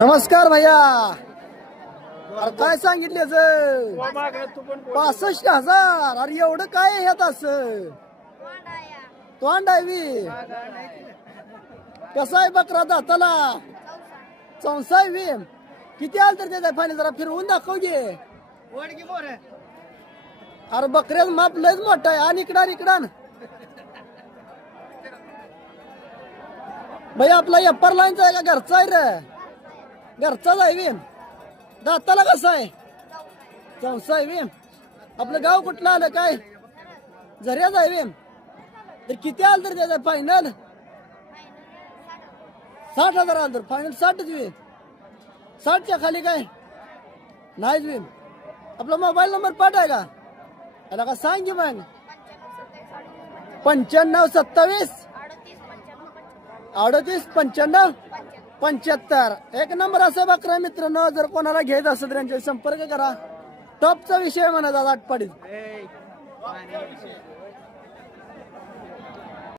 नमस्कार भैया. अरे काय सांगितले 65,000. अरे एवढं काय आहे ह्यात असं तोंड आहे. कसा आहे बकरा दाताला चौसाय वी किती आलं तर त्याचा फायनल जरा फिरवून दाखव घे. अरे बकऱ्याच माप लयच मोठा आहे. आणि इकडा भैया आपला एप्पर लाईनचा आहे का घरचा आहे रे? घरचाच आहे. दाताला कसा आहे? चौसा आहे. आपलं गाव कुठलं आलं काय? झऱ्याच आहे. तर किती आलं तर त्याचा फायनल? 60,000 आलं तर फायनल 60च. 60च्या खाली काय नाहीच. आपला मोबाईल नंबर पाठ आहे का? त्याला का सांग की मग. 95 27 38 95 75. एक नंबर असा बकरा मित्रांनो. जर कोणाला घ्यायचं असेल तर यांच्याशी संपर्क करा. टॉपचा विषय म्हणा दादा आटपाडीत.